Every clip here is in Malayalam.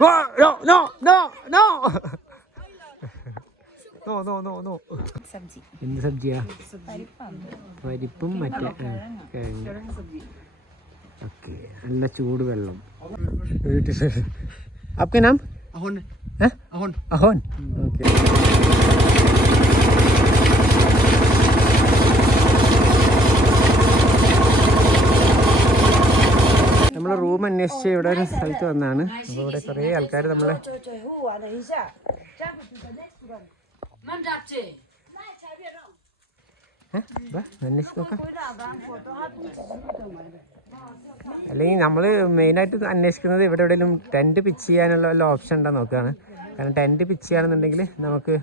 No, no, no, no. No, no, no, no. Sabzi എന്ത് സബ്ജിയാ? പരിപ്പാണ്. പരിപ്പും മറ്റേ ഓക്കെ. നല്ല ചൂട് വെള്ളം. आपका नाम? अहोन. अहोन. अहोन. ओके. നമ്മൾ റൂം അന്വേഷിച്ച് ഇവിടെ ഒരു സ്ഥലത്ത് വന്നാണ്. അപ്പോൾ ഇവിടെ കുറേ ആൾക്കാർ നമ്മളെ അന്വേഷിച്ച് നോക്കാം. അല്ലെങ്കിൽ നമ്മൾ മെയിനായിട്ട് അന്വേഷിക്കുന്നത് ഇവിടെ എവിടെയെങ്കിലും ടെൻറ്റ് പിച്ച് ചെയ്യാനുള്ള വല്ല ഓപ്ഷൻ ഉണ്ടോ നോക്കുകയാണ്. കാരണം ടെൻറ്റ് പിച്ച് ചെയ്യുകയാണെന്നുണ്ടെങ്കിൽ നമുക്ക്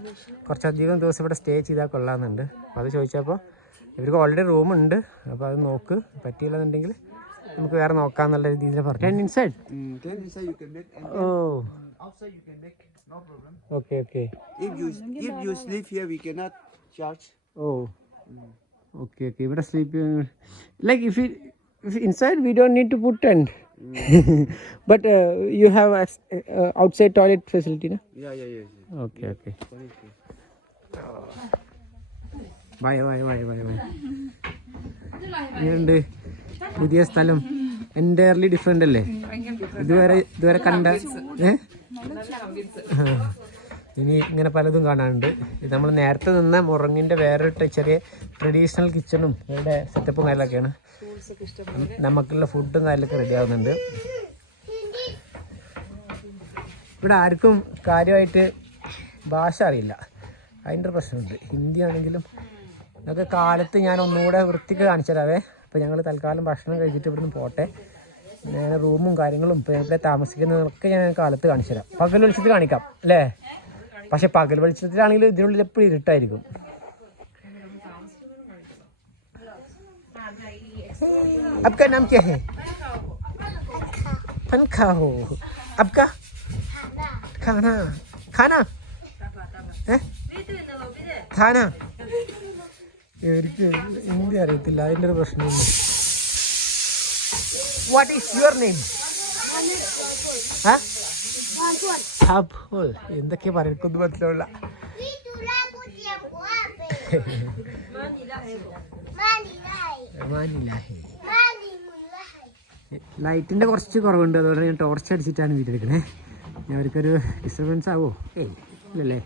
കുറച്ചധികം ദിവസം ഇവിടെ സ്റ്റേ ചെയ്താൽ കൊള്ളാമെന്നുണ്ട്. അപ്പോൾ അത് ചോദിച്ചപ്പോൾ ഇവർക്ക് ഓൾറെഡി റൂമുണ്ട്, അപ്പോൾ അത് നോക്ക്. പറ്റിയില്ലെന്നുണ്ടെങ്കിൽ നമുക്ക് വേറെ നോക്കാന്നുള്ള രീതിയിൽ പറഞ്ഞു. Inside okay okay. If you sleep here, we cannot charge. Okay okay. ഇവിടെ sleep like if inside we don't need to put tent. But you have outside toilet facility, no? Yeah. Okay. Bye. ഇങ്ങനെയുണ്ട് പുതിയ സ്ഥലം. എൻറ്റയർലി ഡിഫറെൻ്റ് അല്ലേ? ഇതുവരെ കണ്ട ഇനി ഇങ്ങനെ പലതും കാണാനുണ്ട്. ഇത് നമ്മൾ നേരത്തെ നിന്ന മുറങ്ങിൻ്റെ വേറൊരു ചെറിയ ട്രഡീഷണൽ കിച്ചണും ഇവിടെ സെറ്റപ്പും കാര്യങ്ങളൊക്കെയാണ്. നമുക്കുള്ള ഫുഡും കാര്യങ്ങളൊക്കെ റെഡി ആവുന്നുണ്ട്. ഇവിടെ ആർക്കും കാര്യമായിട്ട് ഭാഷ അറിയില്ല, അതിൻ്റെ ഒരു പ്രശ്നമുണ്ട്. ഹിന്ദി ആണെങ്കിലും ഇതൊക്കെ കാലത്ത് ഞാൻ ഒന്നുകൂടെ വൃത്തിക്ക് കാണിച്ചു തരാവേ. അപ്പോൾ ഞങ്ങൾ തൽക്കാലം ഭക്ഷണം കഴിച്ചിട്ട് ഇവിടുന്ന് പോട്ടെ. ഞാൻ റൂമും കാര്യങ്ങളും ഇപ്പോൾ ഇവിടെ താമസിക്കുന്നതൊക്കെ ഞാൻ കാലത്ത് കാണിച്ചു തരാം. പകൽ വെളിച്ചത്തിൽ കാണിക്കാം അല്ലേ? പക്ഷെ പകൽ വെളിച്ചത്തിലാണെങ്കിൽ ഇതിനുള്ളിൽ എപ്പോഴും ഇരുട്ടായിരിക്കും. आपका नाम क्या है? पंखा हो. आपका खाना है खाना. എനിക്ക് ഹിന്ദി അറിയത്തില്ല, അതിൻ്റെ ഒരു പ്രശ്നമുണ്ട്. What is your name? എന്തൊക്കെ പറയുന്നത് മനസ്സിലാവില്ല. ലൈറ്റിൻ്റെ കുറച്ച് കുറവുണ്ട്, അതുകൊണ്ട് ഞാൻ ടോർച്ച് അടിച്ചിട്ടാണ് വീഡിയോ എടുക്കണേ. അവർക്കൊരു ഡിസ്റ്റർബൻസ് ആവോ? ഇല്ലല്ലേ?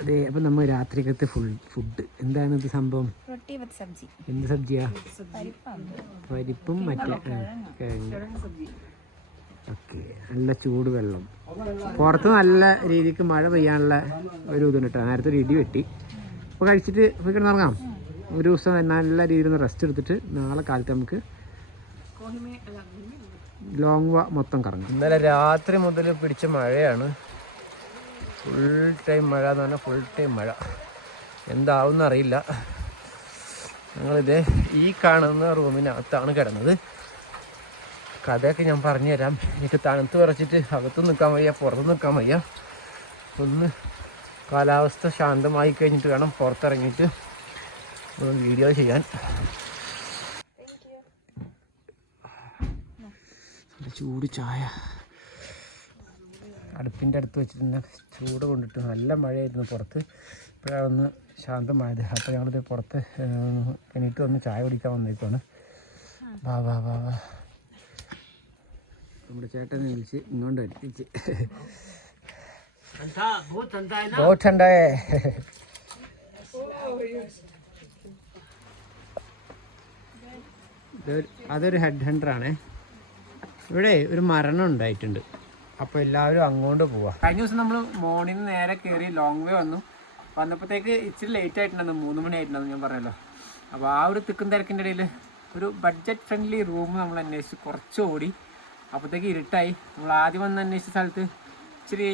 അതെ. അപ്പം നമ്മൾ രാത്രിക്കത്തെ ഫുഡ് എന്താണ് ഇത് സംഭവം? എന്ത് സബ്ജിയാ? പരിപ്പും മറ്റേ ഓക്കെ. നല്ല ചൂട് വെള്ളം. പുറത്ത് നല്ല രീതിക്ക് മഴ പെയ്യാനുള്ള ഒരു ഇതുണ്ട് കേട്ടോ. നേരത്തെ ഒരു ഇടി വെട്ടി. അപ്പോൾ കഴിച്ചിട്ട് പോയി കിടന്നിറങ്ങാം. ഒരു ദിവസം നല്ല രീതിയിൽ ഒന്ന് റെസ്റ്റ് എടുത്തിട്ട് നാളെ കാലത്ത് നമുക്ക് ലോങ് മൊത്തം കറങ്ങാം. ഇന്നലെ രാത്രി മുതൽ പിടിച്ച മഴയാണ്. ഫുൾ ടൈം മഴ എന്ന് പറഞ്ഞാൽ ഫുൾ ടൈം മഴ. എന്താവും അറിയില്ല. ഞങ്ങളിത് ഈ കാണുന്ന റൂമിനകത്താണ് കിടന്നത്. കഥയൊക്കെ ഞാൻ പറഞ്ഞുതരാം. എനിക്ക് തണുത്ത് വിറച്ചിട്ട് അകത്തും നിൽക്കാൻ വയ്യ, പുറത്തും നിൽക്കാൻ വയ്യ. ഒന്ന് കാലാവസ്ഥ ശാന്തമായി കഴിഞ്ഞിട്ട് വേണം പുറത്തിറങ്ങിയിട്ട് വീഡിയോ ചെയ്യാൻ. ചൂട് ചായ അടുപ്പിൻ്റെ അടുത്ത് വെച്ചിട്ട് ചൂട് കൊണ്ടിട്ട് നല്ല മഴയായിരുന്നു പുറത്ത്. ഇപ്പോഴാണ് ഒന്ന് ശാന്തമായത്. അപ്പോൾ ഞങ്ങളിത് പുറത്ത് എണീറ്റ് വന്ന് ചായ കുടിക്കാൻ വന്നേക്കാണ്. വാ നമ്മുടെ ചേട്ടനെ വിളിച്ച് ഇങ്ങോട്ട് അടുപ്പിച്ച്. बहुत ठंडा है. അതൊരു ഹെഡ് ഹണ്ടറാണേ. ഇവിടെ ഒരു മരണം ഉണ്ടായിട്ടുണ്ട്. അപ്പോൾ എല്ലാവരും അങ്ങോട്ട് പോവാം. കഴിഞ്ഞ ദിവസം നമ്മൾ മോർണിംഗ് നേരെ കയറി ലോങ് വേ വന്നപ്പോഴത്തേക്ക് ഇച്ചിരി ലേറ്റ് ആയിട്ടുണ്ടായിരുന്നു. 3 മണി ആയിട്ടുണ്ടായിരുന്നു ഞാൻ പറഞ്ഞല്ലോ. അപ്പോൾ ആ ഒരു തിക്കും തിരക്കിൻ്റെ ഇടയിൽ ഒരു ബഡ്ജറ്റ് ഫ്രണ്ട്ലി റൂം നമ്മൾ അന്വേഷിച്ച് കുറച്ച് ഓടി. അപ്പോഴത്തേക്ക് ഇരുട്ടായി. നമ്മൾ ആദ്യം വന്ന് അന്വേഷിച്ച സ്ഥലത്ത് ഇച്ചിരി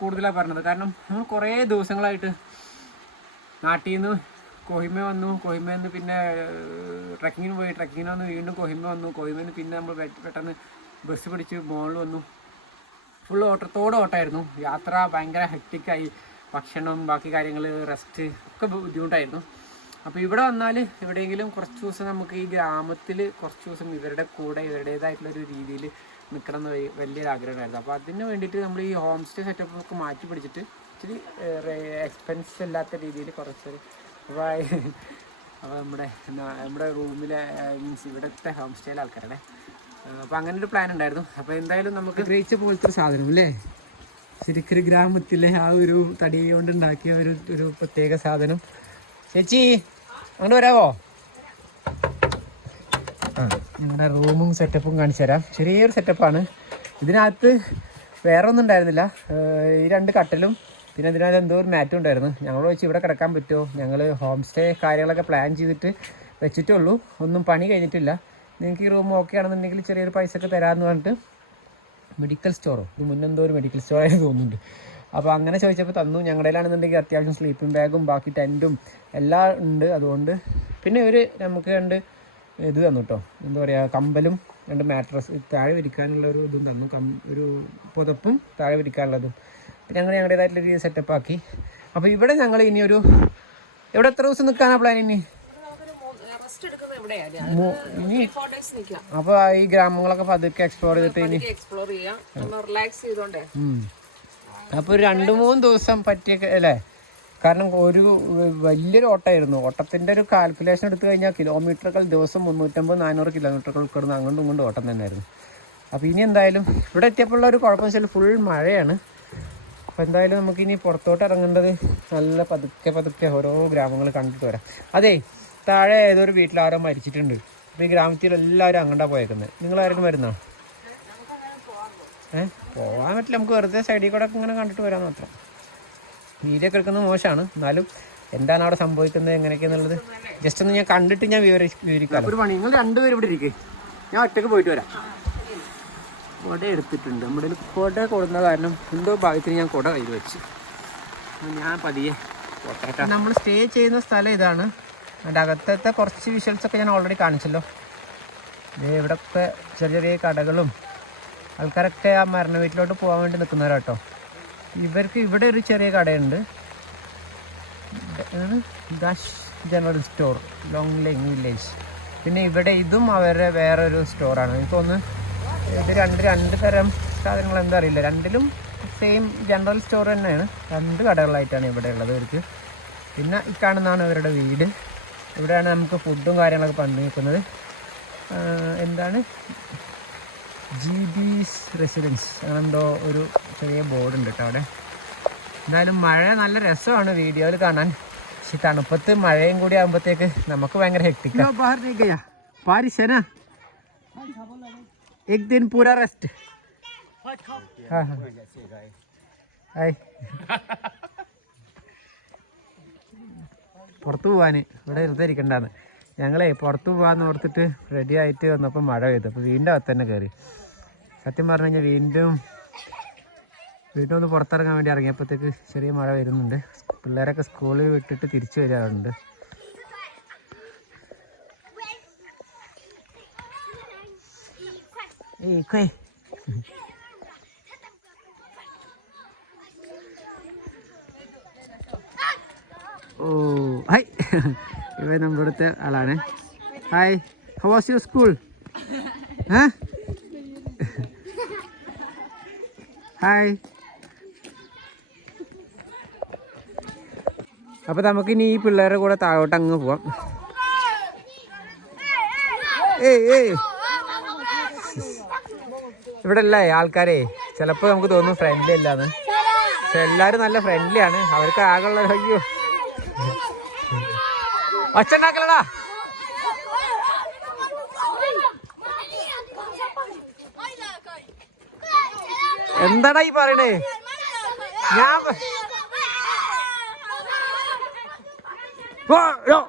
കൂടുതലാണ് പറഞ്ഞത്. കാരണം നമ്മൾ കുറേ ദിവസങ്ങളായിട്ട് നാട്ടിൽ നിന്ന് കൊഹിമ വന്നു, കൊഹിമയിൽ നിന്ന് പിന്നെ ട്രക്കിങ്ങിന് പോയി, ട്രക്കിങ്ങിന് വന്ന് വീണ്ടും കൊഹിമ വന്നു, കൊഹിമയിൽ നിന്ന് പിന്നെ നമ്മൾ പെട്ടെന്ന് ബസ് പിടിച്ച് മോളിൽ വന്നു. ഫുൾ ഓട്ടമായിരുന്നു. യാത്ര ഭയങ്കര ഹെക്റ്റിക്കായി. ഭക്ഷണം, ബാക്കി കാര്യങ്ങൾ, റെസ്റ്റ് ഒക്കെ ബുദ്ധിമുട്ടായിരുന്നു. അപ്പോൾ ഇവിടെ വന്നാൽ എവിടെയെങ്കിലും കുറച്ച് ദിവസം നമുക്ക് ഈ ഗ്രാമത്തിൽ കുറച്ച് ദിവസം ഇവരുടെ കൂടെ ഇവരുടേതായിട്ടുള്ളൊരു രീതിയിൽ നിൽക്കണം എന്ന് വലിയൊരു ആഗ്രഹമായിരുന്നു. അപ്പോൾ അതിന് വേണ്ടിയിട്ട് നമ്മൾ ഈ ഹോം സ്റ്റേ സെറ്റപ്പ് ഒക്കെ മാറ്റി പിടിച്ചിട്ട് ഇച്ചിരി എക്സ്പെൻസ് ഇല്ലാത്ത രീതിയിൽ കുറച്ച് അപ്പോൾ നമ്മുടെ റൂമിലെ മീൻസ് ഇവിടുത്തെ ഹോം സ്റ്റേയിലെ ആൾക്കാരുടെ അപ്പോൾ അങ്ങനെ ഒരു പ്ലാൻ ഉണ്ടായിരുന്നു. അപ്പോൾ എന്തായാലും നമുക്ക് ഗ്രഹിച്ച പോലത്തെ ഒരു സാധനം അല്ലേ, ശരിക്കൊരു ഗ്രാമത്തിലെ ആ ഒരു തടി കൊണ്ടുണ്ടാക്കിയ ഒരു പ്രത്യേക സാധനം. ചേച്ചി അങ്ങോട്ട് വരാവോ? ആ, ഞങ്ങളുടെ റൂമും സെറ്റപ്പും കാണിച്ചു തരാം. ചെറിയൊരു സെറ്റപ്പാണ്. ഇതിനകത്ത് വേറെ ഒന്നും ഉണ്ടായിരുന്നില്ല. ഈ 2 കട്ടലും പിന്നെ ഇതിനകത്ത് എന്തോ ഒരു മാറ്റും ഉണ്ടായിരുന്നു. ഞങ്ങൾ വെച്ച് ഇവിടെ കിടക്കാൻ പറ്റുമോ, ഞങ്ങൾ ഹോം സ്റ്റേ കാര്യങ്ങളൊക്കെ പ്ലാൻ ചെയ്തിട്ട് വെച്ചിട്ടേ ഉള്ളൂ, ഒന്നും പണി കഴിഞ്ഞിട്ടില്ല. നിങ്ങൾക്ക് ഈ റൂം ഓക്കെ ആണെന്നുണ്ടെങ്കിൽ ചെറിയൊരു പൈസ ഒക്കെ തരാമെന്ന് പറഞ്ഞിട്ട് മെഡിക്കൽ സ്റ്റോറോ ഇത് മുന്നെന്തോ ഒരു മെഡിക്കൽ സ്റ്റോറായി തോന്നുന്നുണ്ട്. അപ്പോൾ അങ്ങനെ ചോദിച്ചപ്പോൾ തന്നു. ഞങ്ങളുടെയിലാണെന്നുണ്ടെങ്കിൽ അത്യാവശ്യം സ്ലീപ്പിംഗ് ബാഗും ബാക്കി ടെൻറ്റും എല്ലാം ഉണ്ട്. അതുകൊണ്ട് പിന്നെ നമുക്ക് 2 ഇത് തന്നു കേട്ടോ, എന്താ പറയുക, കമ്പലും 2 മാട്രസ് താഴെ വിരിക്കാനുള്ള ഒരു ഇതും തന്നു, ഒരു പുതപ്പും താഴെ വിരിക്കാനുള്ളതും. പിന്നെ ഞങ്ങൾ ഞങ്ങളുടേതായിട്ടുള്ള രീതിയിൽ സെറ്റപ്പാക്കി. അപ്പോൾ ഇവിടെ ഞങ്ങൾ ഇനി എവിടെ എത്ര ദിവസം നിൽക്കാനാണ് പ്ലാൻ ഇനി? അപ്പൊ ഈ ഗ്രാമങ്ങളൊക്കെ പതുക്കെ എക്സ്പ്ലോർ ചെയ്തിട്ട് ഇനി അപ്പൊ 2-3 ദിവസം പറ്റിയ അല്ലേ? കാരണം ഒരു വലിയൊരു ഓട്ടമായിരുന്നു. ഓട്ടത്തിന്റെ ഒരു കാൽക്കുലേഷൻ എടുത്തു കഴിഞ്ഞാൽ കിലോമീറ്ററുകൾ ദിവസം 350-400 കിലോമീറ്ററുകൾ കിടന്ന് അങ്ങോട്ടും ഇങ്ങോട്ടും ഓട്ടം തന്നെയായിരുന്നു. അപ്പോൾ ഇനി എന്തായാലും ഇവിടെ എത്തിയപ്പോഴുള്ള ഒരു കുഴപ്പം വെച്ചാൽ ഫുൾ മഴയാണ്. അപ്പോൾ എന്തായാലും നമുക്കിനി പുറത്തോട്ട് ഇറങ്ങേണ്ടത് നല്ല പതുക്കെ ഓരോ ഗ്രാമങ്ങൾ കണ്ടിട്ട് വരാം. അതെ, താഴെ ഏതൊരു വീട്ടിൽ ആരോ മരിച്ചിട്ടുണ്ട്. അപ്പോൾ ഈ ഗ്രാമത്തിൽ എല്ലാവരും അങ്ങോട്ടാണ് പോയേക്കുന്നത്. നിങ്ങളാരും വരുന്നോ? പോകാൻ പറ്റില്ല, നമുക്ക് വെറുതെ സൈഡിൽ കൂടെ ഇങ്ങനെ കണ്ടിട്ട് വരാൻ മാത്രം. വീഡിയോ ഒക്കെ എടുക്കുന്നത് മോശമാണ്, എന്നാലും എന്താണ് അവിടെ സംഭവിക്കുന്നത് എങ്ങനെയൊക്കെയാന്നുള്ളത് ജസ്റ്റ് ഒന്ന് ഞാൻ കണ്ടിട്ട് ഞാൻ വിവരിക്കാം. ഒരു പണി, നിങ്ങൾ 2 പേര് ഇവിടെ ഇരിക്കേ, ഞാൻ ഒറ്റയ്ക്ക് പോയിട്ട് വരാം. കുട എടുത്തിട്ടുണ്ട്. നമ്മുടെ കുട കൊടുക്കുന്ന കാരണം എന്തോ ഭാഗ്യത്തിന് ഞാൻ കുട കയ്യിൽ വെച്ച് ഞാൻ പതിയെ പോട്ടെ. നമ്മൾ സ്റ്റേ ചെയ്യുന്ന സ്ഥലം ഇതാണ്. അതിൻ്റെ അകത്തത്തെ കുറച്ച് വിഷ്വൽസൊക്കെ ഞാൻ ഓൾറെഡി കാണിച്ചല്ലോ. ഇവിടെയൊക്കെ ചെറിയ കടകളും ആൾക്കാരൊക്കെ ആ മരണ വീട്ടിലോട്ട് പോകാൻ വേണ്ടി നിൽക്കുന്നവരാട്ടോ. ഇവർക്ക് ഇവിടെ ഒരു ചെറിയ കടയുണ്ട്, ദാഷ് general store, Longleng village. പിന്നെ ഇവിടെ ഇതും അവരുടെ വേറൊരു സ്റ്റോറാണ്. എനിക്കൊന്ന് ഇത് രണ്ട് തരം സാധനങ്ങൾ എന്താ അറിയില്ല, രണ്ടിലും സെയിം ജനറൽ സ്റ്റോർ തന്നെയാണ്. 2 കടകളായിട്ടാണ് ഇവിടെ ഉള്ളത് ഇവർക്ക്. പിന്നെ ഈ കാണുന്നതാണ് ഇവരുടെ വീട്. ഇവിടെയാണ് നമുക്ക് ഫുഡും കാര്യങ്ങളൊക്കെ പങ്കുവെക്കുന്നത്. എന്താണ് GB's റെസിഡൻസ് അങ്ങനെന്തോ ഒരു ചെറിയ ബോർഡുണ്ട് കേട്ടോ അവിടെ. എന്തായാലും മഴ നല്ല രസമാണ് വീഡിയോയിൽ കാണാൻ. പക്ഷെ തണുപ്പത്ത് മഴയും കൂടി ആകുമ്പോഴത്തേക്ക് നമുക്ക് ഭയങ്കര ഹെക്ടിക്കാണ്. बारिश है ना, एक दिन पूरा रेस्ट. हाँ हाँ हाय പുറത്ത് പോകാൻ ഇവിടെ വെറുതെ ഇരിക്കണ്ടാന്ന് ഞങ്ങളെ പുറത്ത് പോകാമെന്ന് ഓർത്തിട്ട് റെഡി ആയിട്ട് വന്നപ്പോൾ മഴ പെയ്തു. അപ്പോൾ വീണ്ടും അകത്ത് തന്നെ കയറി. സത്യം പറഞ്ഞു കഴിഞ്ഞാൽ വീണ്ടും ഒന്ന് പുറത്തിറങ്ങാൻ വേണ്ടി ഇറങ്ങിയപ്പോഴത്തേക്ക് ചെറിയ മഴ വരുന്നുണ്ട്. പിള്ളേരൊക്കെ സ്കൂളിൽ വിട്ടിട്ട് തിരിച്ചു വരാറുണ്ട്. ഓ ഹായ്, ഇവ നമ്മുടെ അടുത്ത ആളാണ്. Hi, how was your school? Hi. അപ്പോൾ നമുക്കിനി ഈ പിള്ളേരുടെ കൂടെ താഴോട്ട് അങ്ങ് പോവാം. ഇവിടെ അല്ലേ ആൾക്കാരെ ചിലപ്പോൾ നമുക്ക് തോന്നും ഫ്രണ്ട്ലി അല്ലാന്ന്, പക്ഷെ എല്ലാവരും നല്ല ഫ്രണ്ട്ലി ആണ്. അവർക്ക് ആകെയുള്ള അയ്യോ ഒച്ചണ്ടാക്കലടാ. എന്താടാ ഈ പറയണേ? ഞാൻ no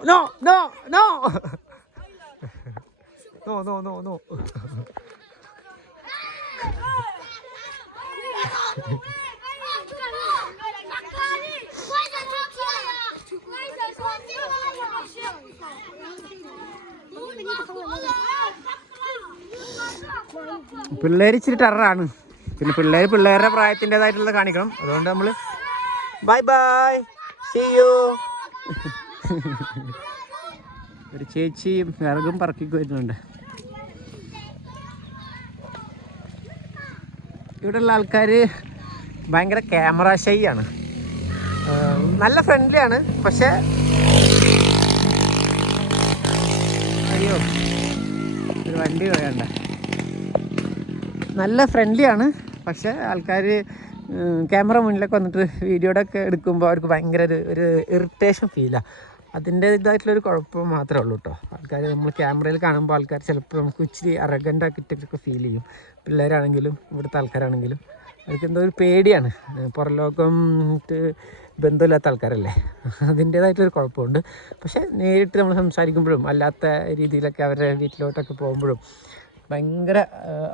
no no no no no no no പിള്ളേർ ഇച്ചിരി ടെററാണ്. പിന്നെ പിള്ളേരുടെ പ്രായത്തിൻ്റെതായിട്ടുള്ളത് കാണിക്കണം. അതുകൊണ്ട് നമ്മൾ ബൈ ബൈ സീ യു. ഒരു ചേച്ചി വിറകും പറക്കിക്ക് വരുന്നുണ്ട്. ഇവിടെയുള്ള ആൾക്കാർ ഭയങ്കര ക്യാമറ ഷൈ ആണ്. നല്ല ഫ്രണ്ട്ലി ആണ്. പക്ഷേ അയ്യോ ഒരു വണ്ടി പോയണ്ട. നല്ല ഫ്രണ്ട്ലി ആണ്. പക്ഷേ ആൾക്കാർ ക്യാമറ മുന്നിലൊക്കെ വന്നിട്ട് വീഡിയോയൊക്കെ എടുക്കുമ്പോൾ അവർക്ക് ഭയങ്കര ഒരു ഇറിറ്റേഷൻ ഫീലാണ്. അതിൻ്റേതായിട്ടുള്ളൊരു കുഴപ്പം മാത്രമേ ഉള്ളൂ കേട്ടോ. ആൾക്കാർ നമ്മൾ ക്യാമറയിൽ കാണുമ്പോൾ ആൾക്കാർ ചിലപ്പോൾ നമുക്ക് ഇച്ചിരി അറഗൻ്റാക്കിയിട്ടൊക്കെ ഫീൽ ചെയ്യും. പിള്ളേരാണെങ്കിലും ഇവിടുത്തെ ആൾക്കാരാണെങ്കിലും അവർക്ക് എന്തോ ഒരു പേടിയാണ്. പുറം ലോകം ബന്ധമില്ലാത്ത ആൾക്കാരല്ലേ, അതിൻ്റേതായിട്ടൊരു കുഴപ്പമുണ്ട്. പക്ഷേ നേരിട്ട് നമ്മൾ സംസാരിക്കുമ്പോഴും അല്ലാത്ത രീതിയിലൊക്കെ അവരുടെ വീട്ടിലോട്ടൊക്കെ പോകുമ്പോഴും ഭയങ്കര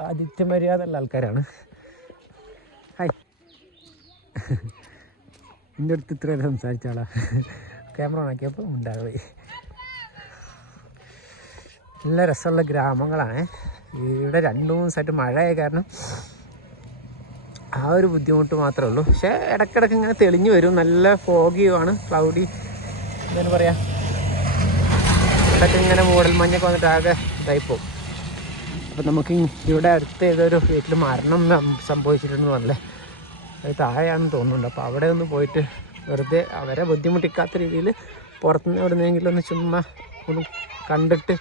ആതിഥ്യമര്യാദ ഉള്ള ആൾക്കാരാണ്. ഹായ്, എൻ്റെ അടുത്ത് ഇത്ര വരെ സംസാരിച്ച ആളാ. ക്യാമറ ഓണാക്കിയപ്പോൾ ഉണ്ടാകും. നല്ല രസമുള്ള ഗ്രാമങ്ങളാണ്. ഇവിടെ 2-3 ദിവസമായിട്ട് മഴയായ കാരണം ആ ഒരു ബുദ്ധിമുട്ട് മാത്രമേ ഉള്ളൂ. പക്ഷേ ഇടയ്ക്കിടയ്ക്ക് ഇങ്ങനെ തെളിഞ്ഞു വരും. നല്ല ഫോഗിയുമാണ്, ക്ലൗഡി എന്താ പറയുക, ഇടയ്ക്ക് ഇങ്ങനെ മൂടൽമഞ്ഞൊക്കെ വന്നിട്ട് ആകെ ഇതായിപ്പോവും. അപ്പം നമുക്ക് ഇവിടെ അടുത്ത് ഏതൊരു വീട്ടിൽ മരണം സംഭവിച്ചിട്ടുണ്ടെന്ന് പറഞ്ഞല്ലേ, അത് താഴെയാണെന്ന് തോന്നുന്നുണ്ട്. അപ്പോൾ അവിടെ ഒന്ന് പോയിട്ട് വെറുതെ അവരെ ബുദ്ധിമുട്ടിക്കാത്ത രീതിയിൽ പുറത്തുനിന്ന് എവിടെന്നെങ്കിലും ഒന്ന് ചുമ്മാ ഒന്ന് കണ്ടിട്ട്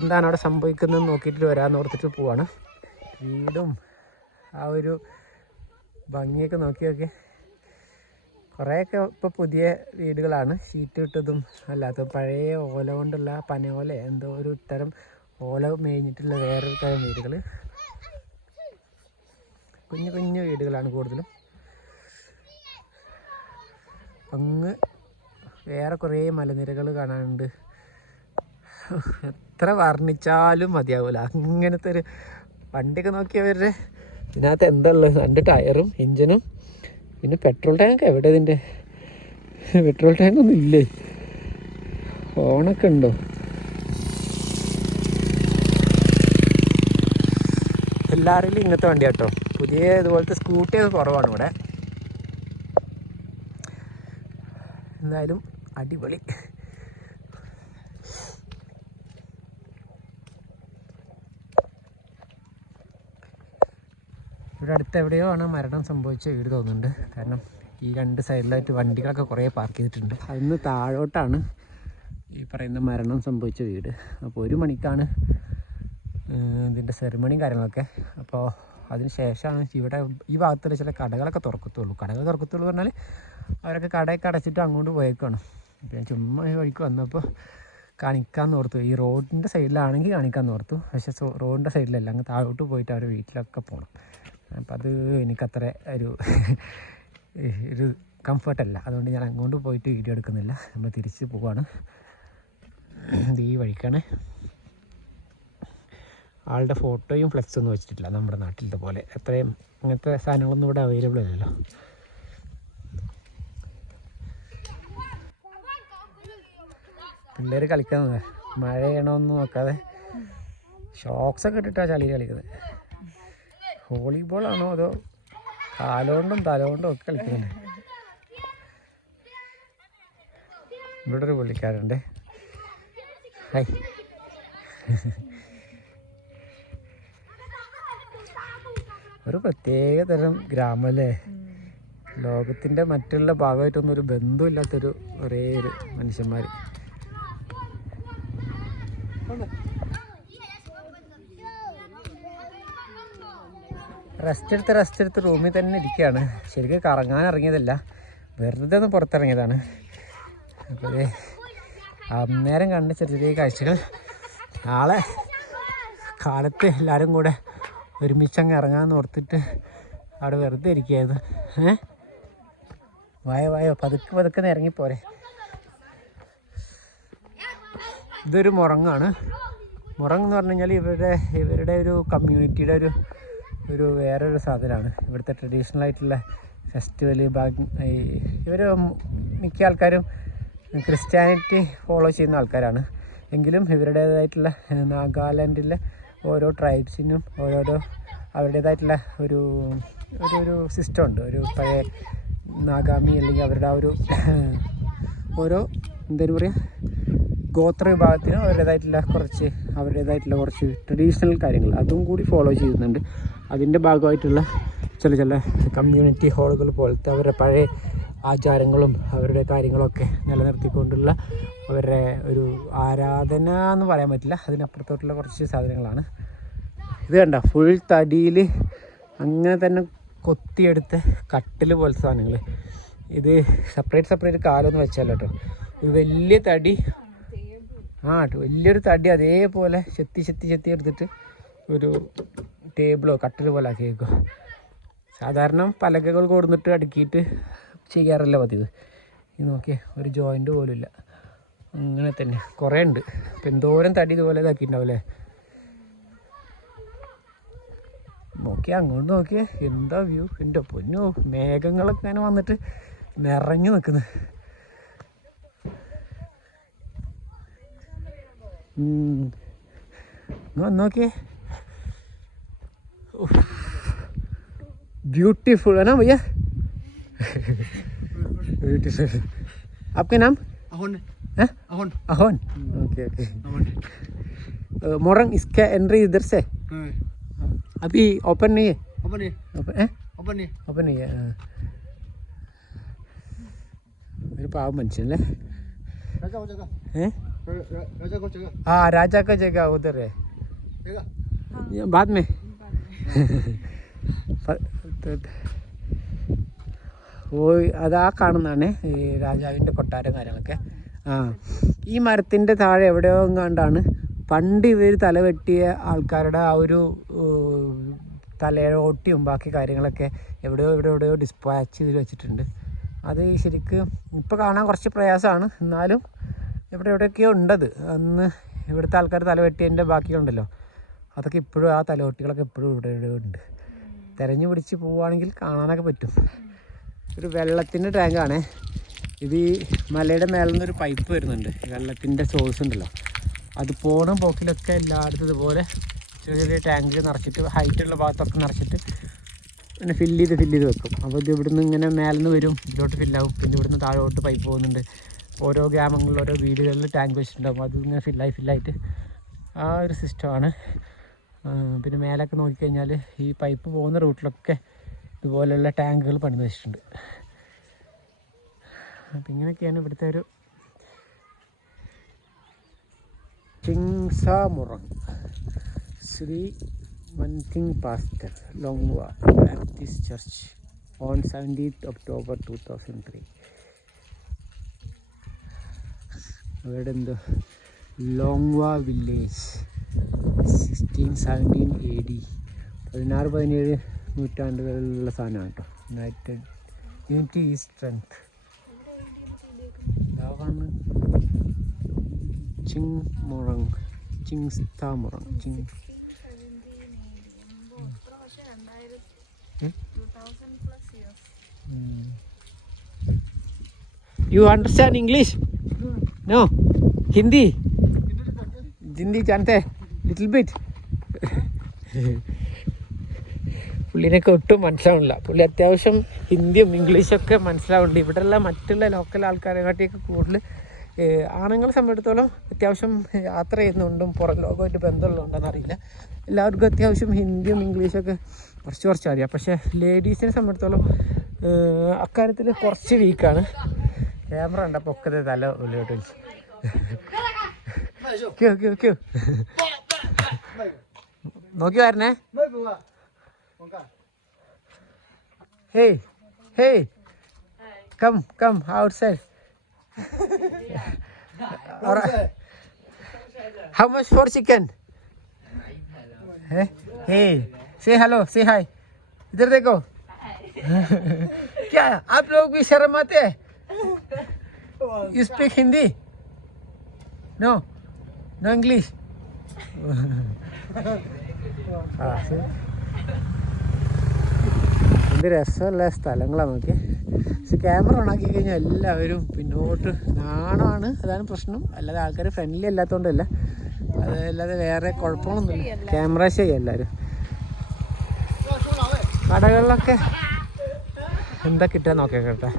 എന്താണ് അവിടെ സംഭവിക്കുന്നതെന്ന് നോക്കിയിട്ട് വരാമെന്ന് ഓർത്തിട്ട് പോവാണ്. വീടും ആ ഒരു ഭംഗിയൊക്കെ നോക്കിയൊക്കെ കുറേയൊക്കെ ഇപ്പോൾ പുതിയ വീടുകളാണ്, ഷീറ്റ് ഇട്ടതും അല്ലാത്ത പഴയ ഓല കൊണ്ടുള്ള പനയോല എന്തോ ഒരു തരം ഓല മേഞ്ഞിട്ടുള്ള വേറൊരു തരം വീടുകൾ. കുഞ്ഞു കുഞ്ഞു വീടുകളാണ് കൂടുതലും. അങ്ങ് വേറെ കുറേ മലനിരകൾ കാണാനുണ്ട്. എത്ര വർണ്ണിച്ചാലും മതിയാവില്ല അങ്ങനത്തെ ഒരു വണ്ടിയൊക്കെ നോക്കിയവരുടെ. ഇതിനകത്ത് എന്താ ഉള്ളത്? 2 ടയറും എഞ്ചിനും പിന്നെ പെട്രോൾ ടാങ്ക്. എവിടെ ഇതിൻ്റെ പെട്രോൾ ടാങ്കൊന്നും ഇല്ലേ? ഫോണൊക്കെ ഉണ്ടോ? എല്ലാവരിലും ഇങ്ങനത്തെ വണ്ടിയാണ് കേട്ടോ. പുതിയ ഇതുപോലത്തെ സ്കൂട്ടിയൊക്കെ കുറവാണ് ഇവിടെ. എന്തായാലും അടിപൊളി. ഇവിടെ അടുത്ത് എവിടെയോ ആണ് മരണം സംഭവിച്ച വീട് തോന്നുന്നുണ്ട്. കാരണം ഈ 2 സൈഡിലായിട്ട് വണ്ടികളൊക്കെ കുറേ പാർക്ക് ചെയ്തിട്ടുണ്ട്. അതിന് താഴോട്ടാണ് ഈ പറയുന്ന മരണം സംഭവിച്ച വീട്. അപ്പോൾ 1 മണിക്കാണ് ഇതിൻ്റെ സെറിമണിയും കാര്യങ്ങളൊക്കെ. അപ്പോൾ അതിന് ശേഷമാണ് ഇവിടെ ഈ ഭാഗത്തുള്ള ചില കടകളൊക്കെ തുറക്കത്തുള്ളൂ. കടകൾ തുറക്കത്തുള്ളൂ പറഞ്ഞാൽ അവരൊക്കെ കടയൊക്കെ അടച്ചിട്ട് അങ്ങോട്ട് പോയേക്കാണ്. അപ്പോൾ ഞാൻ ചുമ്മാ ഈ വഴിക്ക് വന്നപ്പോൾ കാണിക്കാമെന്ന് ഓർത്തു. ഈ റോഡിൻ്റെ സൈഡിലാണെങ്കിൽ കാണിക്കാമെന്ന് ഓർത്തു. പക്ഷേ റോഡിൻ്റെ സൈഡിലല്ല, അങ്ങ് താഴോട്ട് പോയിട്ട് അവരുടെ വീട്ടിലൊക്കെ പോകണം. അപ്പം അത് എനിക്കത്ര ഒരു കംഫർട്ടല്ല. അതുകൊണ്ട് ഞാൻ അങ്ങോട്ട് പോയിട്ട് വീഡിയോ എടുക്കുന്നില്ല. നമ്മൾ തിരിച്ച് പോവാണ്. ഇത് ഈ വഴിക്കാണ്. ആളുടെ ഫോട്ടോയും ഫ്ലെക്സ് ഒന്നും വെച്ചിട്ടില്ല നമ്മുടെ നാട്ടിലത്തെ പോലെ. അത്രയും അങ്ങനത്തെ സാധനങ്ങളൊന്നും ഇവിടെ അവൈലബിൾ അല്ലല്ലോ. പിള്ളേർ കളിക്കുന്നത് മഴ ചെയ്യണമെന്ന് നോക്കാതെ ഷോക്സൊക്കെ ഇട്ടിട്ടാണ് ചളിയിൽ കളിക്കുന്നത്. വോളിബോളാണോ അതോ കാലുകൊണ്ടും തലകൊണ്ടും ഒക്കെ കളിക്കുന്നുണ്ട്. ഇവിടെ ഒരു പുള്ളിക്കാരുണ്ട്. ഹായ്. ഒരു പ്രത്യേക തരം ഗ്രാമമല്ലേ. ലോകത്തിൻ്റെ മറ്റുള്ള ഭാഗമായിട്ടൊന്നും ഒരു ബന്ധമില്ലാത്തൊരു ഒരേ ഒരു മനുഷ്യന്മാർ. റെസ്റ്റ് എടുത്ത് റൂമിൽ തന്നെ ഇരിക്കുകയാണ്. ശരിക്കും കറങ്ങാൻ ഇറങ്ങിയതല്ല, വെറുതെ ഒന്ന് പുറത്തിറങ്ങിയതാണ്. അപ്പോൾ അന്നേരം കണ്ട ചെറിയ കാഴ്ചകൾ നാളെ കാലത്ത് എല്ലാവരും കൂടെ ഒരുമിച്ചങ്ങ് ഇറങ്ങാമെന്ന് ഓർത്തിട്ട് അവിടെ വെറുതെ ഇരിക്കുകയായിരുന്നു. വായോ പതുക്കെ ഇറങ്ങിപ്പോരെ. ഇതൊരു മുറങ്ങാണ്. മുറങ്ങ് എന്ന് പറഞ്ഞു കഴിഞ്ഞാൽ ഇവരുടെ ഒരു കമ്മ്യൂണിറ്റിയുടെ ഒരു വേറൊരു സാധനമാണ്. ഇവിടുത്തെ ട്രഡീഷണൽ ആയിട്ടുള്ള ഫെസ്റ്റിവൽ. ഇവർ മിക്ക ആൾക്കാരും ക്രിസ്ത്യാനിറ്റി ഫോളോ ചെയ്യുന്ന ആൾക്കാരാണ്. എങ്കിലും ഇവരുടേതായിട്ടുള്ള നാഗാലാൻഡിലെ ഓരോ ട്രൈബ്സിനും ഓരോരോ അവരുടേതായിട്ടുള്ള ഒരു സിസ്റ്റം ഉണ്ട്. ഒരു പഴയ നാഗാമി അല്ലെങ്കിൽ അവരുടെ ആ ഒരു ഓരോ എന്തായാലും പറയുക ഗോത്ര വിഭാഗത്തിനും അവരുടേതായിട്ടുള്ള കുറച്ച് ട്രഡീഷണൽ കാര്യങ്ങൾ അതും കൂടി ഫോളോ ചെയ്യുന്നുണ്ട്. അതിൻ്റെ ഭാഗമായിട്ടുള്ള ചില കമ്മ്യൂണിറ്റി ഹാളുകൾ പോലത്തെ അവരുടെ പഴയ ആചാരങ്ങളും അവരുടെ കാര്യങ്ങളൊക്കെ നിലനിർത്തിക്കൊണ്ടുള്ള അവരുടെ ഒരു ആരാധന എന്ന് പറയാൻ പറ്റില്ല, അതിനപ്പുറത്തോട്ടുള്ള കുറച്ച് സാധനങ്ങളാണ്. ഇത് കണ്ട ഫുൾ തടിയിൽ അങ്ങനെ തന്നെ കൊത്തിയെടുത്ത കട്ടിൽ പോലത്തെ സാധനങ്ങൾ. ഇത് സെപ്പറേറ്റ് കാലൊന്നും വെച്ചല്ല കേട്ടോ, ഇത് വലിയ തടി, വലിയൊരു തടി അതേപോലെ ചെത്തി എടുത്തിട്ട് ഒരു ടേബിളോ കട്ടിൽ പോലെ ആക്കിയേക്കോ. സാധാരണ പലകകൾ കൊടുത്തിട്ട് അടുക്കിയിട്ട് ചെയ്യാറില്ല പതിവ്. ഇത് നോക്കിയേ, ഒരു ജോയിൻ്റ് പോലും ഇല്ല, അങ്ങനെ തന്നെ കുറേ ഉണ്ട്. അപ്പം എന്തോരം തടി ഇതുപോലെ ഇതാക്കിയിട്ടുണ്ടാവില്ലേ. നോക്കിയാൽ അങ്ങോട്ട് നോക്കിയേ, എന്താ വ്യൂ, എൻ്റെ പൊന്നോ, മേഘങ്ങളൊക്കെ അങ്ങനെ വന്നിട്ട് നിറഞ്ഞു നിൽക്കുന്നു. നോക്കിയേ, ब्यूटीफुल है ना भैया? ब्यूटीफुल. आपका नाम? Ahon. है? Ahon. अहोन. ओके. मोरंग इसका एंट्री इधर से अभी ओपन नहीं है. ओपन नहीं है. मेरे पाव मनुष्य है. हाँ, राजा का जगह उधर है. बाद में. അതാ കാണുന്നതാണ് ഈ രാജാവിൻ്റെ കൊട്ടാരം കാര്യങ്ങളൊക്കെ. ഈ മരത്തിൻ്റെ താഴെ എവിടെയോ കണ്ടാണ് പണ്ട് ഇവർ തലവെട്ടിയ ആൾക്കാരുടെ ആ ഒരു തലയോട്ടിയും ബാക്കി കാര്യങ്ങളൊക്കെ എവിടെയോ ഡിസ്പാച്ച് ചെയ്ത് വെച്ചിട്ടുണ്ട്. അത് ശരിക്കും ഇപ്പോൾ കാണാൻ കുറച്ച് പ്രയാസമാണ്, എന്നാലും എവിടെയൊക്കെയോ ഉണ്ടത്. അന്ന് ഇവിടുത്തെ ആൾക്കാർ തലവെട്ടിയതിൻ്റെ ബാക്കിയുണ്ടല്ലോ, അതൊക്കെ ഇപ്പോഴും ആ തലവെട്ടികളൊക്കെ ഇപ്പോഴും ഇവിടെ ഉണ്ട്. തിരഞ്ഞു പിടിച്ച് പോവുകയാണെങ്കിൽ കാണാനൊക്കെ പറ്റും. ഒരു വെള്ളത്തിൻ്റെ ടാങ്കാണ് ഇത്. ഈ മലയുടെ മേളിൽ നിന്നൊരു പൈപ്പ് വരുന്നുണ്ട്, വെള്ളത്തിൻ്റെ സോഴ്സ് ഉണ്ടല്ലോ, അത് പോണ പോക്കിലൊക്കെ എല്ലായിടത്തും ഇതുപോലെ ചെറിയ ടാങ്കിൽ നിറച്ചിട്ട് ഹൈറ്റുള്ള ഭാഗത്തൊക്കെ നിറച്ചിട്ട് പിന്നെ ഫില്ല് ചെയ്ത് വെക്കും. അപ്പോൾ ഇത് ഇവിടുന്ന് ഇങ്ങനെ മേലിൽ നിന്ന് വരും, ഇതിലോട്ട് ഫില്ലാവും. പിന്നെ ഇവിടുന്ന് താഴോട്ട് പൈപ്പ് പോകുന്നുണ്ട്. ഓരോ ഗ്രാമങ്ങളിൽ ഓരോ വീടുകളിൽ ടാങ്ക് വെച്ചിട്ടുണ്ടാകും, അത് ഇങ്ങനെ ഫില്ലായിട്ട് ആ ഒരു സിസ്റ്റമാണ്. പിന്നെ മേലൊക്കെ നോക്കിക്കഴിഞ്ഞാൽ ഈ പൈപ്പ് പോകുന്ന റൂട്ടിലൊക്കെ ഇതുപോലെയുള്ള ടാങ്കുകൾ പണിത് വെച്ചിട്ടുണ്ട്. അപ്പം ഇങ്ങനെയൊക്കെയാണ് ഇവിടുത്തെ ഒരു ചിങ്സാമുറങ് Shri Manthing pastor Longwa Baptist church on 17th October 2003. അവിടെ എന്തോ ലോങ്വ വില്ലേജ് 1617 AD, 16-17 നൂറ്റാണ്ടുകളിലുള്ള സാധനമാണ് കേട്ടോ. Unity is strength. ഇതാണ് ചിങ്സ്താമുറങ്. You understand English? No? Hindi जानते हैं? Little bit. പുള്ളിനൊക്കെ ഒട്ടും മനസ്സിലാവില്ല. പുള്ളി അത്യാവശ്യം ഹിന്ദിയും ഇംഗ്ലീഷൊക്കെ മനസ്സിലാവുന്നുണ്ട്. ഇവിടെയുള്ള മറ്റുള്ള ലോക്കൽ ആൾക്കാരെക്കാട്ടിയൊക്കെ കൂടുതൽ ആണുങ്ങളെ സംബന്ധിച്ചിടത്തോളം അത്യാവശ്യം യാത്ര ചെയ്യുന്നുണ്ടും പുറം ലോകമായിട്ട് ബന്ധമുള്ളതുകൊണ്ടെന്ന് അറിയില്ല. എല്ലാവർക്കും അത്യാവശ്യം ഹിന്ദിയും ഇംഗ്ലീഷൊക്കെ കുറച്ച് അറിയാം. പക്ഷേ ലേഡീസിനെ സംബന്ധിച്ചിടത്തോളം അക്കാര്യത്തിൽ കുറച്ച് വീക്കാണ്. ക്യാമറ ഉണ്ട്, അപ്പോൾ ഒക്കെ തല ഉള്ളിലോട്ട് വെച്ച് ക്യൂ നോക്കി വരണേ. Hey, come outside. How much for chicken? Hey, say hello, say hi. इधर देखो. क्या आप लोग भी शर्म आते हैं? You speak Hindi? No English. എന്ത് രസമുള്ള സ്ഥലങ്ങളാണ് നോക്കി. പക്ഷെ ക്യാമറ ഓണാക്കി കഴിഞ്ഞാൽ എല്ലാവരും പിന്നോട്ട് നാണമാണ്, അതാണ് പ്രശ്നം. അല്ലാതെ ആൾക്കാർ ഫ്രണ്ട്ലി അല്ലാത്തതുകൊണ്ടല്ല, അതല്ലാതെ വേറെ കുഴപ്പമൊന്നുമില്ല. ക്യാമറ ശരി എല്ലാവരും. കടകളിലൊക്കെ എന്താ കിട്ടുക നോക്കിയാൽ കേട്ടോ.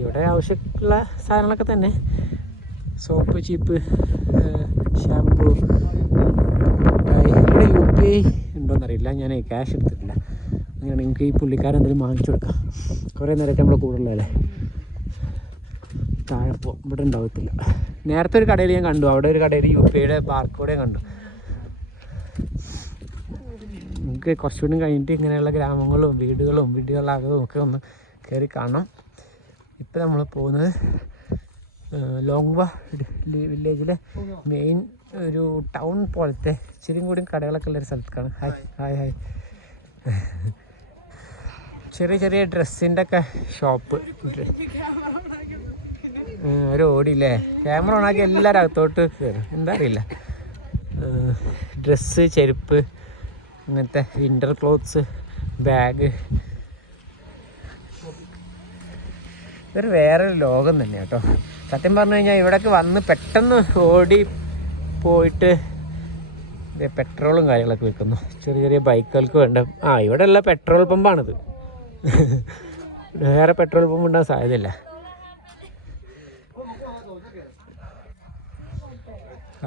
ഇവിടെ ആവശ്യമുള്ള സാധനങ്ങളൊക്കെ തന്നെ, സോപ്പ്, ചീപ്പ്, ഷാമ്പു. ഇവിടെ UPI ഉണ്ടോയെന്നറിയില്ല, ഞാൻ ക്യാഷ് എടുത്തിട്ടില്ല. നിങ്ങൾക്ക് ഈ പുള്ളിക്കാരൻ എന്തെങ്കിലും വാങ്ങിച്ചു കൊടുക്കാം. കുറേ നേരമായിട്ട് നമ്മുടെ കൂടെ ഉള്ളതല്ലേ. താഴെ ഇവിടെ ഉണ്ടാവത്തില്ല. നേരത്തെ ഒരു കടയിൽ ഞാൻ കണ്ടു, അവിടെ ഒരു കടയിൽ UPIയുടെ ബാർക്കോഡേ കണ്ടു. നമുക്ക് കുറച്ചുകൂടി കഴിഞ്ഞിട്ട് ഇങ്ങനെയുള്ള ഗ്രാമങ്ങളും വീടുകളാകവും ഒക്കെ ഒന്ന് കയറി കാണണം. ഇപ്പം നമ്മൾ പോകുന്നത് ലോങ്വ വില്ലേജിലെ മെയിൻ ഒരു ടൗൺ പോലത്തെ ഇച്ചിരി കൂടി കടകളൊക്കെ ഉള്ളൊരു സ്ഥലത്തേക്കാണ്. ഹായ് ചെറിയ ഡ്രസ്സിൻ്റെ ഒക്കെ ഷോപ്പ്. ഒരു ഓടിയില്ലേ, ക്യാമറ ഓണാക്കി എല്ലാവരും അകത്തോട്ട് കയറും, എന്താ അറിയില്ല. ഡ്രസ്സ്, ചെരുപ്പ്, അങ്ങനത്തെ വിൻ്റർ ക്ലോത്ത്സ്, ബാഗ്. ഇതൊരു വേറൊരു ലോകം തന്നെ കേട്ടോ. സത്യം പറഞ്ഞു കഴിഞ്ഞാൽ ഇവിടേക്ക് വന്ന് പെട്ടെന്ന് ഓടി പോയിട്ട് പെട്രോളും കാര്യങ്ങളൊക്കെ വിൽക്കുന്നു. ചെറിയ ബൈക്കുകൾക്ക് വേണ്ട. ഇവിടെ ഉള്ള പെട്രോൾ പമ്പാണിത്. വേറെ പെട്രോൾ പമ്പ് ഉണ്ടാകാൻ സാധ്യതയില്ല.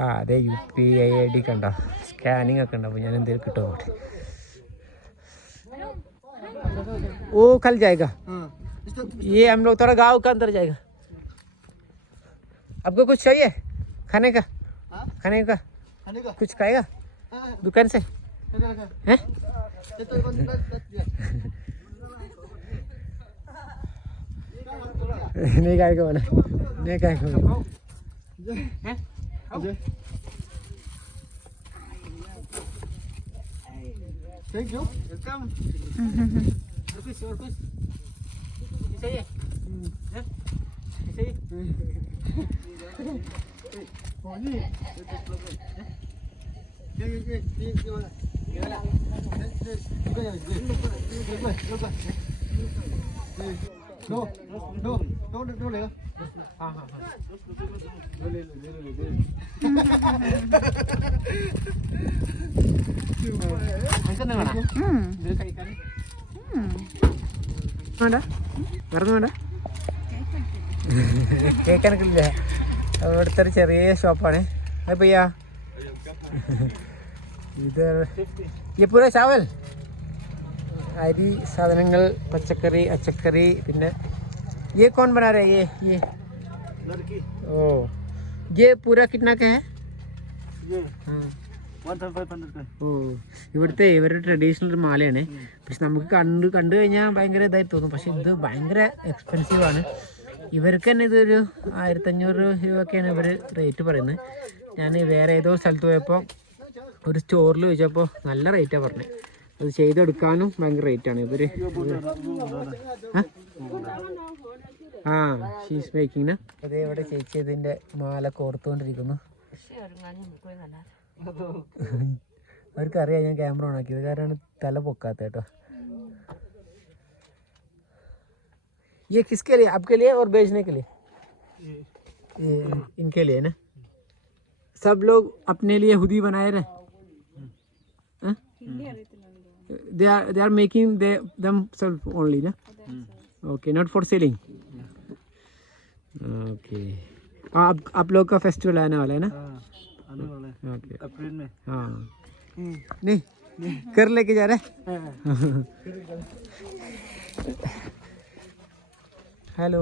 അതെ UPI ID കണ്ടോ, സ്കാനിങ് ഒക്കെ ഉണ്ടോ. അപ്പോൾ ഞാൻ എന്തെങ്കിലും കിട്ടുമോ അങ്ങോട്ട്. ഓ കൽ जाएगा ये, हम लोग थोड़ा गांव का अंदर जाएगा. आपको कुछ चाहिए खाने का? कुछ खाएगा दुकान से? हैं? नहीं खाएगा वाला, नहीं खाएगा. हैं? Thank you. Welcome. और कुछ चाहिए? हैं? चाहिए? No ले. हाँ. ऐसा नहीं बना. വേണ്ട, വേറെ വേണ്ട. കേൾക്കാനൊക്കില്ല. ഇവിടുത്തെ ഒരു ചെറിയ ഷോപ്പാണ്. അത് പയ്യാ ഇത് ഈ പൂര ചാവൽ, അരി സാധനങ്ങൾ, പച്ചക്കറി, അച്ചക്കറി. പിന്നെ ये कौन बना रहा है? ये लड़की. ओ ये पूरा कितना का है? ये 1500 का. ഓ ഇവിടുത്തെ ഇവരുടെ ട്രഡീഷണൽ ഒരു മാലയാണ്. പക്ഷെ നമുക്ക് കണ്ടു കഴിഞ്ഞാൽ ഭയങ്കര ഇതായി തോന്നും. പക്ഷെ ഇത് ഭയങ്കര എക്സ്പെൻസീവാണ്. ഇവർക്ക് തന്നെ ഇതൊരു 1500 രൂപയൊക്കെയാണ് ഇവർ റേറ്റ് പറയുന്നത്. ഞാൻ വേറെ ഏതോ സ്ഥലത്ത് പോയപ്പോൾ ഒരു സ്റ്റോറിൽ ചോദിച്ചപ്പോൾ നല്ല റേറ്റാണ് പറഞ്ഞത്. അത് ചെയ്തെടുക്കാനും ഭയങ്കര റേറ്റാണ് ഇവർ. She's making. അതേ ഇവിടെ ചേച്ചി ഇതിൻ്റെ മാല കോർത്തുകൊണ്ടിരിക്കുന്നു. അവർക്കറിയാം ഞാൻ ക്യാമറ ഓൺ ആക്കിയത്, കാരണം തല പൊക്കാത്ത കേട്ടോ. ये किसके लिए? आपके लिए और बेचने के लिए? इनके लिए ना. सब लोग अपने लिए हुडी बनाए रहे. They are making themselves only ना. Okay, not for selling. Okay. आप लोग का फेस्टिवल आने वाला है ना? आने वाला है. Okay. अप्रैल में. हाँ. नहीं कर लेके जा रहे. ഹലോ.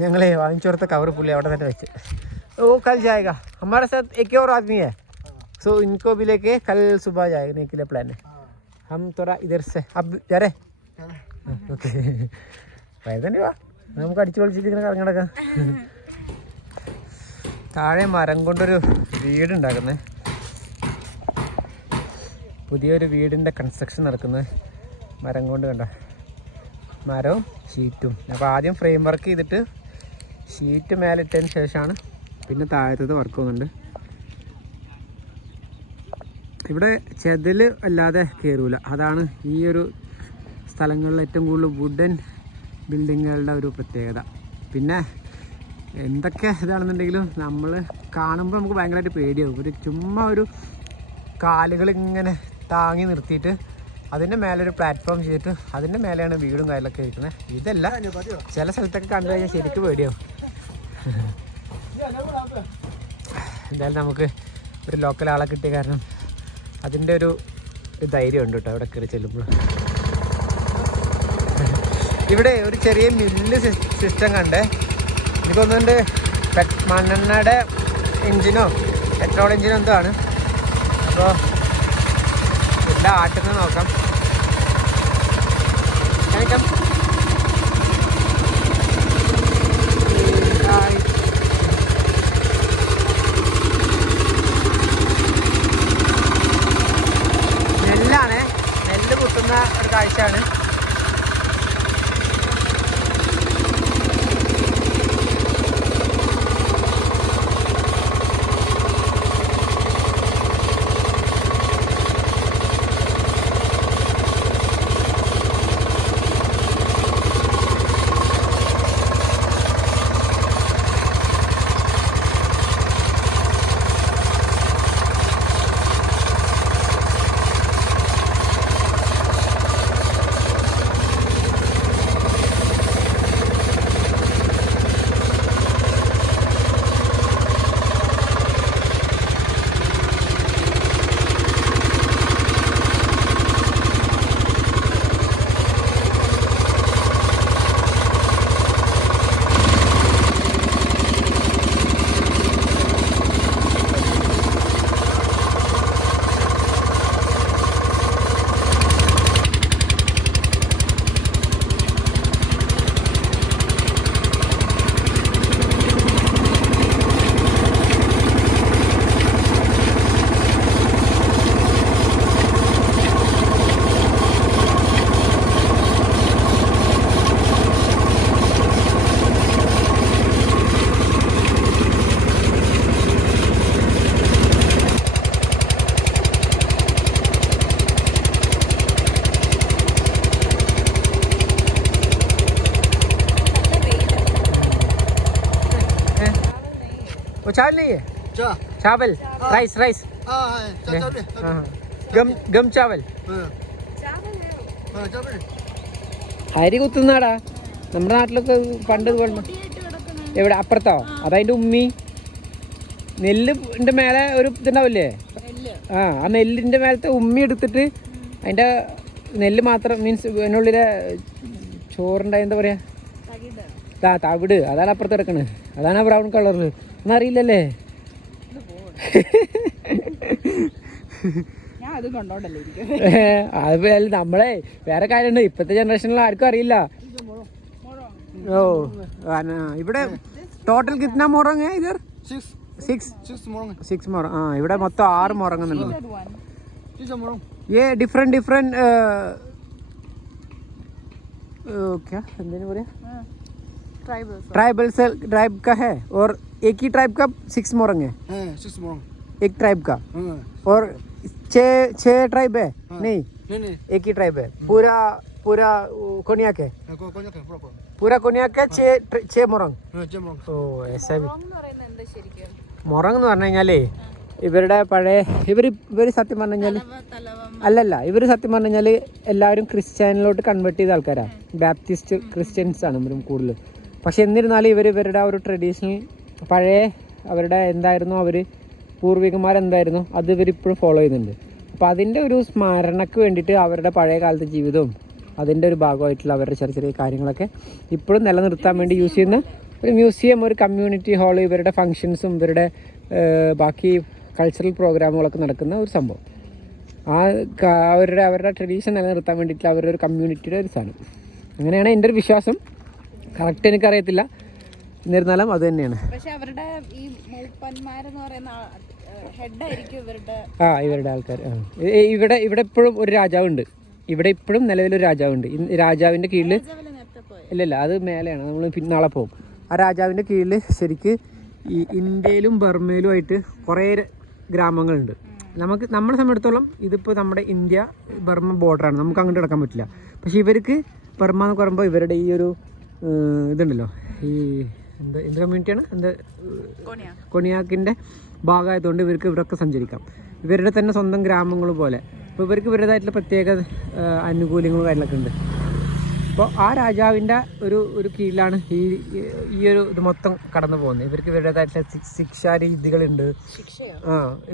ഞങ്ങളെ വാങ്ങിച്ചു കൊടുത്ത കവർ പുള്ളി അവിടെ തന്നെ വെച്ച്. ഓ കൽ जाएगा. हमारे साथ एक और आदमी है, सो इनको भी लेके कल सुबह जाने के लिए प्लान है. हम थोड़ा इधर से अब जा रहे. ഓക്കെ വൈകുന്നേരം വാ, നമുക്ക് അടിച്ചു പൊളിച്ചിട്ട് ഇങ്ങനെ കറങ്ങടക്കാം. താഴെ മരം കൊണ്ടൊരു വീടുണ്ടാക്കുന്നേ, പുതിയൊരു വീടിൻ്റെ കൺസ്ട്രക്ഷൻ നടക്കുന്നത് മരം കൊണ്ട്. കണ്ട മരവും ഷീറ്റും. അപ്പോൾ ആദ്യം ഫ്രെയിം വർക്ക് ചെയ്തിട്ട് ഷീറ്റ് മേലിട്ടതിന് ശേഷമാണ് പിന്നെ താഴത്തത് വർക്ക് ചെയ്യുന്നുണ്ട്. ഇവിടെ ചെതൽ അല്ലാതെ കയറൂല. അതാണ് ഈ ഒരു സ്ഥലങ്ങളിൽ ഏറ്റവും കൂടുതൽ വുഡൻ ബിൽഡിങ്ങുകളുടെ ഒരു പ്രത്യേകത. പിന്നെ എന്തൊക്കെ ഇതാണെന്നുണ്ടെങ്കിലും നമ്മൾ കാണുമ്പോൾ നമുക്ക് ഭയങ്കരമായിട്ട് പേടിയാവും. ഒരു ചുമ്മാ ഒരു കാലുകൾ ഇങ്ങനെ താങ്ങി നിർത്തിയിട്ട് അതിൻ്റെ മേലെ ഒരു പ്ലാറ്റ്ഫോം ചെയ്തിട്ട് അതിൻ്റെ മേലെയാണ് വീടും കാര്യങ്ങളൊക്കെ ഇരിക്കുന്നത്. ഇതല്ല ചില സ്ഥലത്തൊക്കെ കണ്ടു കഴിഞ്ഞാൽ ശരിക്കും പേടിയാവും. എന്തായാലും നമുക്ക് ഒരു ലോക്കൽ ആളെ കിട്ടിയ കാരണം അതിൻ്റെ ഒരു ധൈര്യം ഉണ്ട് കേട്ടോ അവിടെ കയറി ചെല്ലുമ്പോൾ. ഇവിടെ ഒരു ചെറിയ മില്ല് സിസ്റ്റം കണ്ടേ. എനിക്ക് തോന്നുന്നുണ്ട് മണ്ണെണ്ണയുടെ എഞ്ചിനോ പെട്രോൾ എഞ്ചിനോ എന്തോ ആണ്. അപ്പോൾ എല്ലാ ആട്ടുന്നത് നോക്കാം. നെല്ലാണ്, നെല്ല് കുത്തുന്ന ഒരു കാഴ്ചയാണ്. वो चावल नहीं है? चावल, राइस राइस, ഗം ചാവൽ. അരി കുത്തുന്നാടാ നമ്മുടെ നാട്ടിലൊക്കെ പണ്ട് ഇതുപോലെ. എവിടെ അപ്പുറത്തോ? അതതിൻ്റെ ഉമ്മി നെല്ലിൻ്റെ മേലെ ഒരു ഇതുണ്ടാവില്ലേ? ആ നെല്ലിൻ്റെ മേലത്തെ ഉമ്മി എടുത്തിട്ട് അതിൻ്റെ നെല്ല് മാത്രം മീൻസ് അതിനുള്ളിലെ ചോറുണ്ടായി എന്താ പറയുക, തവിട്. അതാണ് അപ്പുറത്ത് കിടക്കണത്. അതാണ് ബ്രൗൺ കളറിൽ. ഒന്നറിയില്ലല്ലേ? അത് നമ്മളെ വേറെ കാര്യമുണ്ട്. ഇപ്പോഴത്തെ ജനറേഷനിൽ ആർക്കും അറിയില്ല. ഓ ഇവിടെ ടോട്ടൽ കിतना मोरंग है इधर? 6 मोरंग. ഇവിടെ മൊത്തം 6 मोरंग. ये डिफरेंट क्या എന്തിനു പറയാ, ट्राइब का है और एक ही ट्राइब का 6 मोरंग है. 6 मोरंग एक ट्राइब का. और 6 ट्राइब है? नहीं, एक ही ट्राइब है. पूरा कोनियाक है. पूरा कोनियाक है. 6 मोरंग. ഓ ऐसा भी. മൊറങ് എന്ന് പറഞ്ഞു കഴിഞ്ഞാലേ ഇവരുടെ പഴയ ഇവർ സത്യം പറഞ്ഞു കഴിഞ്ഞാൽ ഇവർ സത്യം പറഞ്ഞു കഴിഞ്ഞാൽ എല്ലാവരും ക്രിസ്ത്യാനിലോട്ട് കൺവേർട്ട് ചെയ്ത ആൾക്കാരാണ്. ബാപ്റ്റിസ്റ്റ് ക്രിസ്ത്യൻസ് ആണ് ഇവരും കൂടുതൽ. പക്ഷെ എന്നിരുന്നാലും ഇവരുടെ ആ ഒരു ട്രഡീഷണൽ പഴയ അവരുടെ എന്തായിരുന്നു, അവർ പൂർവികന്മാരെന്തായിരുന്നു അത് ഇവരിപ്പോഴും ഫോളോ ചെയ്യുന്നുണ്ട്. അപ്പോൾ അതിൻ്റെ ഒരു സ്മരണയ്ക്ക് വേണ്ടിയിട്ട് അവരുടെ പഴയ കാലത്തെ ജീവിതവും അതിൻ്റെ ഒരു ഭാഗമായിട്ടുള്ള അവരുടെ ചെറിയ ചെറിയ കാര്യങ്ങളൊക്കെ ഇപ്പോഴും നിലനിർത്താൻ വേണ്ടി യൂസ് ചെയ്യുന്ന ഒരു മ്യൂസിയം, ഒരു കമ്മ്യൂണിറ്റി ഹാൾ, ഇവരുടെ ഫങ്ഷൻസും ഇവരുടെ ബാക്കി കൾച്ചറൽ പ്രോഗ്രാമുകളൊക്കെ നടക്കുന്ന ഒരു സംഭവം. അവരുടെ ട്രഡീഷൻ നിലനിർത്താൻ വേണ്ടിയിട്ട് അവരുടെ ഒരു കമ്മ്യൂണിറ്റിയുടെ ഒരു സാധനം. അങ്ങനെയാണ് എൻ്റെ ഒരു വിശ്വാസം. കറക്റ്റ് എനിക്കറിയത്തില്ല, എന്നിരുന്നാലും അത് തന്നെയാണ്. ഇവരുടെ ആൾക്കാർ. ഇവിടെ ഇപ്പോഴും ഒരു രാജാവുണ്ട്. ഇവിടെ ഇപ്പോഴും നിലവിലൊരു രാജാവുണ്ട്. രാജാവിൻ്റെ കീഴിൽ ഇല്ലല്ല, അത് മേലെയാണ്, നമ്മൾ പിന്നാളെ പോകും. ആ രാജാവിൻ്റെ കീഴിൽ ശരിക്ക് ഈ ഇന്ത്യയിലും ബർമയിലുമായിട്ട് കുറേ ഗ്രാമങ്ങളുണ്ട്. നമ്മളെ സംബന്ധിച്ചിടത്തോളം ഇതിപ്പോൾ നമ്മുടെ ഇന്ത്യ ബർമ ബോർഡറാണ്, നമുക്ക് അങ്ങോട്ട് കിടക്കാൻ പറ്റില്ല. പക്ഷേ ഇവർക്ക് ബർമ എന്ന് പറയുമ്പോൾ ഇവരുടെ ഈ ഒരു ഇതുണ്ടല്ലോ, ഈ എന്ത് കമ്മ്യൂണിറ്റിയാണ്, കൊണിയാക്കിൻ്റെ ഭാഗമായതുകൊണ്ട് ഇവർക്ക് ഇവിടെയൊക്കെ സഞ്ചരിക്കാം. ഇവരുടെ തന്നെ സ്വന്തം ഗ്രാമങ്ങൾ പോലെ. അപ്പോൾ ഇവർക്ക് ഇവരുടേതായിട്ടുള്ള പ്രത്യേക ആനുകൂല്യങ്ങളും കാര്യങ്ങളൊക്കെ ഉണ്ട്. അപ്പോൾ ആ രാജാവിൻ്റെ ഒരു കീഴിലാണ് ഈ ഒരു ഇത് മൊത്തം കടന്നു പോകുന്നത്. ഇവർക്ക് ഇവരുടേതായിട്ടുള്ള ശിക്ഷാരീതികളുണ്ട്.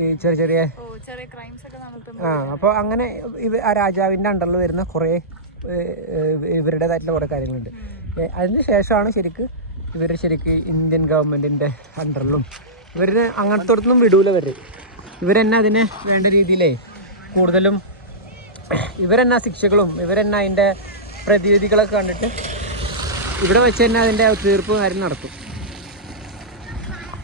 ഈ ചെറിയ അപ്പോൾ അങ്ങനെ ആ രാജാവിൻ്റെ അണ്ടറിൽ വരുന്ന കുറേ ഇവരുടേതായിട്ടുള്ള കുറേ കാര്യങ്ങളുണ്ട്. അതിന് ശേഷമാണ് ശരിക്ക് ഇന്ത്യൻ ഗവൺമെൻറ്റിൻ്റെ അണ്ടറിലും ഇവരിന് അങ്ങനത്തോടൊന്നും വിടൂല. ഇവരെന്നെ അതിനെ വേണ്ട രീതിയിലേ കൂടുതലും ഇവരെന്നെ ശിക്ഷകളും ഇവരെന്നെ അതിൻ്റെ പ്രതിവിധികളൊക്കെ കണ്ടിട്ട് ഇവിടെ വെച്ച് തന്നെ അതിൻ്റെ തീർപ്പ് കാര്യം നടത്തും.